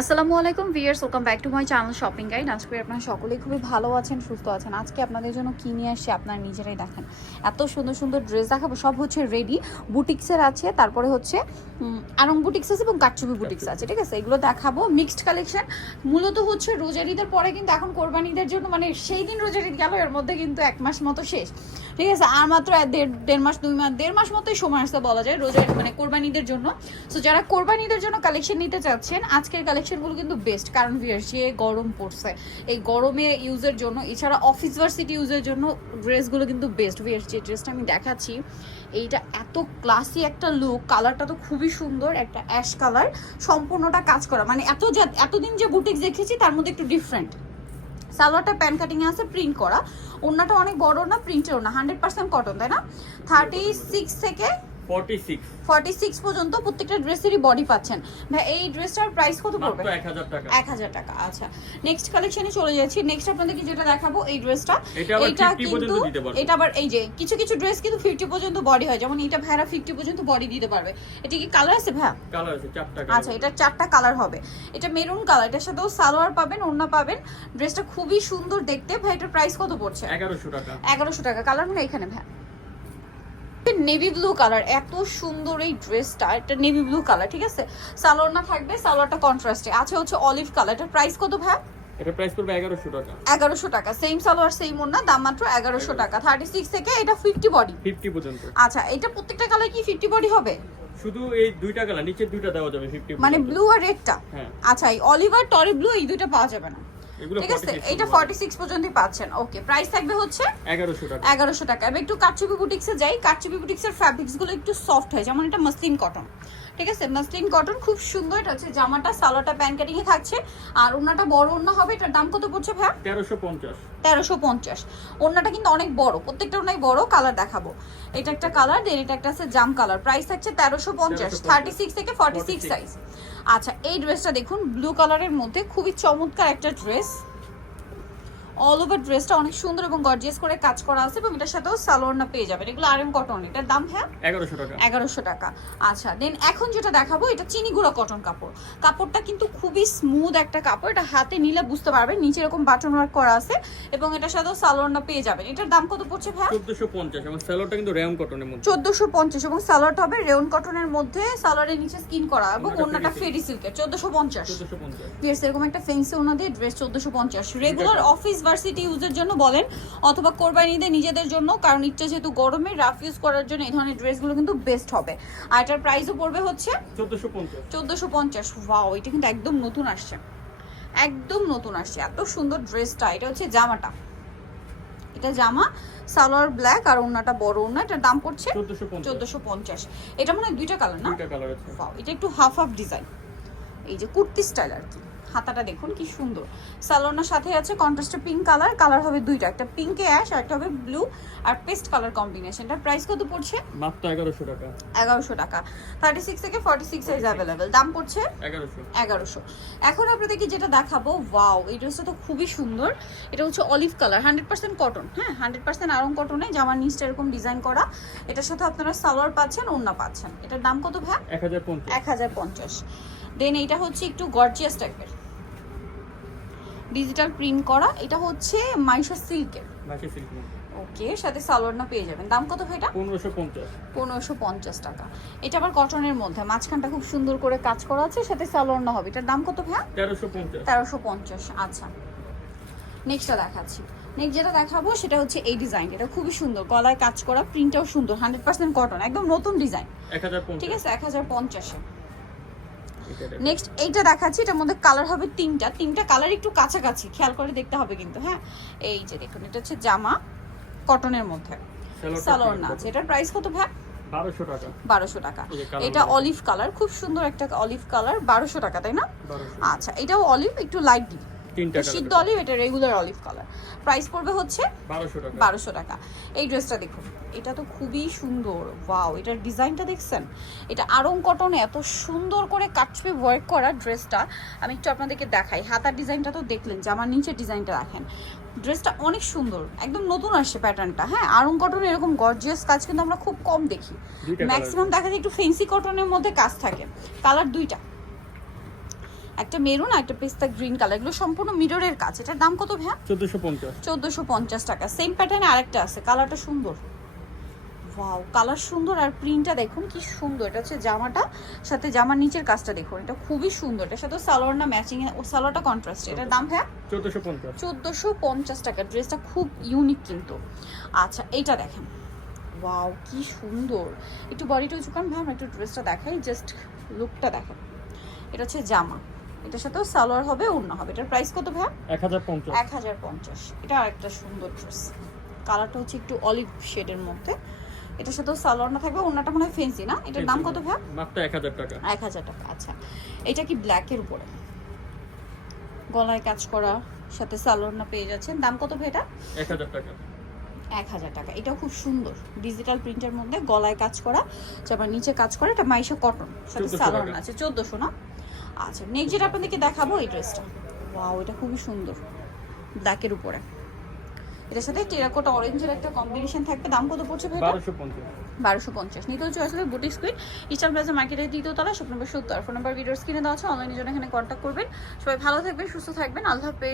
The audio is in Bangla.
আসসালামু আলাইকুম viewers, welcome back to my channel shopping guide. আজকে আপনারা সকলেই খুবই ভালো আছেন, সুস্থ আছেন। আজকে আপনাদের জন্য কি নিয়ে আসছি আপনারা নিজেরাই দেখেন। এত সুন্দর সুন্দর ড্রেস দেখাবো, সব হচ্ছে রেডি বুটিক্সের আছে, তারপরে হচ্ছে আরং বুটিক্স আছে এবং কাটচুপি বুটিক্স আছে, ঠিক আছে। এগুলো দেখাবো মিক্সড কালেকশন। মূলত হচ্ছে রোজার ঈদের পরে কিন্তু এখন কোরবানিদের জন্য, মানে সেই দিন রোজার ঈদ গেল, এর মধ্যে কিন্তু এক মাস মতো শেষ, ঠিক আছে। আর মাত্র দেড় মাস দেড় মাস মতোই সময় আসতে বলা যায় রোজার মানে কোরবানিদের জন্য। সো যারা কোরবানিদের জন্য কালেকশন নিতে চাচ্ছেন, আজকের কালেকশনগুলো কিন্তু বেস্ট। কারণ ভিউয়ার্স, যে গরম পড়ছে, এই গরমে ইউজের জন্য, এছাড়া অফিস ভার্সিটি ইউজের জন্য ড্রেসগুলো কিন্তু বেস্ট। ভিউয়ার্স, যে ড্রেসটা আমি দেখাচ্ছি, এইটা এত ক্লাসি একটা লুক, কালারটা তো খুবই সুন্দর, একটা অ্যাশ কালার, সম্পূর্ণটা কাজ করা, মানে এতদিন যে বুটিক্স দেখেছি তার মধ্যে একটু ডিফারেন্ট। সালোয়ারটা প্যান কাটিং এ আছে, প্রিন্ট করা, ওন্নাটা অনেক বড় না, প্রিন্টের না, 100% কটন, তাই না? 36 থেকে 46 পর্যন্ত প্রত্যেকটা ড্রেসেরই বডি পাচ্ছেন। ভাই এই ড্রেসটার প্রাইস কত পড়বে? মাত্র 1000 টাকা। 1000 টাকা। আচ্ছা, নেক্সট কালেকশনে চলে যাচ্ছি। নেক্সট আপনাদেরকে যেটা দেখাবো, এই ড্রেসটা, এটা কিন্তু এটা আবার এই যে কিছু কিছু ড্রেস কিন্তু 50 পর্যন্ত বডি হয়, যেমন এটা ভাইরা 50 পর্যন্ত বডি দিতে পারবে। এটা কি কালার আছে ভাই? কালার আছে 4টা। আচ্ছা, এটা 4টা কালার হবে। এটা মেরুন কালার, এটার সাথেও সালোয়ার পাবেন, ওড়না পাবেন। ড্রেসটা খুবই সুন্দর দেখতে। ভাই এটার প্রাইস কত পড়ছে? 1100 টাকা। 1100 টাকা। কালার মানে এখানে ভাই নেভি ব্লু কালার, এত সুন্দর এই ড্রেসটা, এটা নেভি ব্লু কালার, ঠিক আছে। সালোয়ার না থাকবে, সালোয়ারটা কন্ট্রাস্টে আছে, হচ্ছে অলিভ কালার। এটার প্রাইস কত ভাই? এটা প্রাইস পড়বে 1100 টাকা। 1100 টাকা। সেম সালোয়ার সেম ওড়না, দাম মাত্র 1100 টাকা। 36 থেকে এটা 50 বডি। 50 পর্যন্ত। আচ্ছা, এটা প্রত্যেকটা কালার কি 50 বডি হবে? শুধু এই দুইটা কালার, নিচের দুইটা দেওয়া যাবে 50 মানে ব্লু আর রেডটা? হ্যাঁ। আচ্ছা, এই অলিভ আর টরি ব্লু এই দুইটা পাওয়া যাবে না, এগুলো ঠিক আছে। এটা 46 পর্যন্তই পাচ্ছেন। ওকে, প্রাইস থাকবে হচ্ছে 1100 টাকা। 1100 টাকা। এবার একটু কাটচুপি বুটিক্সে যাই। কাটচুপি বুটিক্সের ফ্যাব্রিক্স গুলো একটু সফট হয়, যেমন এটা মাসলিন কটন, ঠিক আছে। মাসলিন কটন খুব সুন্দর। এটা হচ্ছে জামাটা, সালোয়ারটা প্যান কাটিং এ থাকছে, আর ওন্নাটা বড় ওন্না হবে। এটার দাম কত পড়ছে ভাই? 1350। 1350। ওন্নাটা কিন্তু অনেক বড়, প্রত্যেকটা ওন্নাই বড়। কালার দেখাবো, এটা একটা কালার, দেন এটা একটা আছে জাম কালার। প্রাইস থাকছে 1350, 36 থেকে 46 সাইজ। আচ্ছা, এই ড্রেসটা দেখুন, ব্লু কালারের মধ্যে খুবই চমৎকার একটা ড্রেস। অল ওভার ড্রেসটা অনেক সুন্দর এবং গর্জিয়াস করে কাজ করা আছে, এবং এটার সাথেও সালোয়ার না পেয়ে যাবেন। এগুলো আরএম কটন। এটার দাম হ্যাঁ 1100 টাকা। 1100 টাকা। আচ্ছা, দেন এখন যেটা দেখাবো, এটা চিনি গুঁড়া কটন কাপড়। কাপড়টা কিন্তু খুবই স্মুথ একটা কাপড়, এটা হাতে নিলে বুঝতে পারবেন। নিচে এরকম বাটন ওয়ার্ক করা আছে, এবং এটার সাথেও সালোয়ার না পেয়ে যাবেন। এটার দাম কত পড়ছে ভাই? 1450, এবং সালোয়ারটা কিন্তু রেয়ন কটনের মধ্যে। 1450, এবং সালোয়ারটা হবে রেয়ন কটনের মধ্যে, সালোয়ারের নিচে স্কিন করা, এবং ওন্নাটা ফেরি সিল্কের। 1450। 1450। পিয়ার্স এরকম একটা ফেন্সি ওনা দিয়ে ড্রেস 1450। রেগুলার অফিস ভার্সিটি ইউজের জন্য বলেন, অথবা কোরবানিতে নিজেদের জন্য, কারণ ইচ্ছা যেহেতু গরমে রাফ ইউজ করার জন্য এই ধরনের ড্রেসগুলো কিন্তু বেস্ট হবে। আর এটার প্রাইসও পড়বে হচ্ছে 1450। 1450। ওয়াও, এটা কিন্তু একদম নতুন আসছে, একদম নতুন আসছে। এত সুন্দর ড্রেসটা। এটা হচ্ছে জামাটা, এটা জামা, সালোয়ার ব্ল্যাক আর ওন্নাটা বড় ওন্না। এটার দাম পড়ছে 1450। এটা মানে দুইটা কালার না? দুইটা কালার আছে। ওয়াও, এটা একটু হাফ হাফ ডিজাইন, এই যে কুর্তি স্টাইল আর কি। হাতাটা দেখুন কি সুন্দর। সালোয়ারের সাথে আছে কন্ট্রাস্টে পিঙ্ক কালার, কালার হবে দুইটা, একটা পিঙ্কে অ্যাশ আর একটা হবে ব্লু আর পেস্ট কালার কম্বিনেশনটা। প্রাইস কত পড়ছে? মাত্র 1100 টাকা। 1100 টাকা। 36 থেকে 46 সাইজ अवेलेबल। দাম পড়ছে 1100। এখন আপনাদেরকে যেটা দেখাবো, ওয়াও, এই ড্রেসটা তো খুবই সুন্দর। এটা হচ্ছে অলিভ কালার, 100% কটন, হ্যাঁ 100% আরং কটনে, জামার নিচটা এরকম ডিজাইন করা। এটার সাথে আপনারা সালোয়ার পাচ্ছেন, ওড়না পাচ্ছেন। এটার দাম কত ভাই? 1050। 1050। দেন এইটা হচ্ছে একটু গর্জিয়াস টাইপের, ডিজিটাল প্রিন্ট করা। এটা হচ্ছে মাইশা সিল্কের। বাকি সিল্ক না। ওকে, সাথে সালোয়ার না পেয়ে যাবেন। দাম কত ভাই এটা? 1550। 1550 টাকা। এটা আবার কটনের মধ্যে, মাঝখানটা খুব সুন্দর করে কাজ করা আছে, সাথে সালোয়ার না হবে। এটার দাম কত ভাই? 1350। 1350। আচ্ছা, নেক্সটটা দেখাচ্ছি। নেক্সট যেটা দেখাবো সেটা হচ্ছে এই ডিজাইন। এটা খুবই সুন্দর, গলায় কাজ করা, প্রিন্টটাও সুন্দর, 100% কটন, একদম নতুন ডিজাইন, 1050। ঠিক আছে। 1050-এ। নেক্সট এইটা দেখাচ্ছি, এটার মধ্যে কালার হবে তিনটা কালার একটু কাছাকাছি, খেয়াল করে দেখতে হবে কিন্তু, হ্যাঁ। এই যে দেখুন, এটা হচ্ছে জামা কটনের মধ্যে, সালোয়ার না আছে। এটার প্রাইস কত ভাই? 1200 টাকা। 1200 টাকা। এটা অলিভ কালার, খুব সুন্দর একটা অলিভ কালার, 1200 টাকা, তাই না? 1200। আচ্ছা, এটাও অলিভ, একটু লাইট ডিপ, তিনটা সিদ্ধ অলিভ, এটা রেগুলার অলিভ কালার। প্রাইস পড়বে হচ্ছে 1200 টাকা। 1200 টাকা। এই ড্রেসটা দেখুন, এটা তো খুবই সুন্দর। ওয়াও, এটার ডিজাইনটা দেখছেন? এটা আরং কটনে এত সুন্দর করে কাটছুপি ওয়ার্ক করা ড্রেসটা। আমি একটু আপনাদেরকে দেখাই। হাতার ডিজাইনটা তো দেখলেন, জামার নিচের ডিজাইনটা দেখেন। ড্রেসটা অনেক সুন্দর, একদম নতুন আসছে প্যাটার্নটা, হ্যাঁ। আরং কটনে এরকম গর্জিয়াস কাজ কিন্তু আমরা খুব কম দেখি, ম্যাক্সিমাম দেখা যায় একটু ফেন্সি কটনের মধ্যে কাজ থাকে। কালার দুইটা, একটা মেরুন আর একটা পেস্তা গ্রিন কালার, এগুলো সম্পূর্ণ মিররের কাজ। এটার দাম কত ভাইয়া? 1450। 1450 টাকা। সেম প্যাটার্নে আরেকটা আছে, কালারটা সুন্দর, ওয়াও কালার সুন্দর আর প্রিন্টটা দেখুন কি সুন্দর। এটা হচ্ছে জামাটা, সাথে জামার নিচের কাজটা দেখুন, এটা খুবই সুন্দর। এটার সাথে সালোয়ার না ম্যাচিং, ও সালোয়ারটা কন্ট্রাস্ট। এটার দাম ভাইয়া 1450। 1450 টাকা। ড্রেসটা খুব ইউনিক কিন্তু। আচ্ছা এইটা দেখেন, ওয়াও কি সুন্দর। একটু বডিটা চুকান ভাই, আমরা একটু ড্রেসটা দেখাই, জাস্ট লুকটা দেখেন। এটা হচ্ছে জামা, এটার সাথেও সালোয়ার হবে, ওড়না হবে। এটার প্রাইস কত ভাইয়া? 1050। 1050। এটা আরেকটা সুন্দর ড্রেস, কালারটা হচ্ছে একটু অলিভ শেডের মধ্যে। এটার সাথেও সালোয়ার না থাকবে, ওড়নাটা মনে হয় ফেন্সি না? এটার দাম কত ভাইয়া? মাত্র 1000 টাকা। 1000 টাকা। আচ্ছা এটা কি ব্ল্যাকের উপরে গলায় কাজ করা, সাথে সালোয়ার না পেয়ে যাচ্ছেন, দাম কত ভাই এটা? 1000 টাকা। 1000 টাকা। এটাও খুব সুন্দর, ডিজিটাল প্রিন্টের মধ্যে গলায় কাজ করা, তারপর নিচে কাজ করা। এটা মাইশা কটন, সাথে 1400 সালোয়ার টাকা। আছে 1400 না? আচ্ছা নেক্সট যেটা আপনাদেরকে দেখাবো এই ড্রেসটা, ওয়াও এটা খুবই সুন্দর, ব্ল্যাকের উপরে। এটার সাথে টেরাকোটা অরেঞ্জের একটা কম্বিনেশন থাকবে। দাম কত পড়ছে ভাই? 1250। 1250। নিতে হচ্ছে আসলে বুটিক স্কুইড, ইস্টার্ন প্লাজা মার্কেটের দ্বিতীয়তলা, শপ নম্বর 70। ফোন নাম্বার ভিডিওর স্ক্রিনে দেওয়া আছে, অনলাইনের জন্য এখানে কন্ট্যাক্ট করবেন। সবাই ভালো থাকবেন, সুস্থ থাকবেন, আল্লাহ হাফেজ।